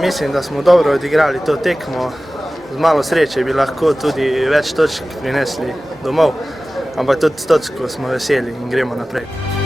Mislim, da smo dobro odigrali to tekmo. Z malo sreče bi lahko tudi več točk prinesli domov, ampak tudi s točko smo veseli in gremo naprej.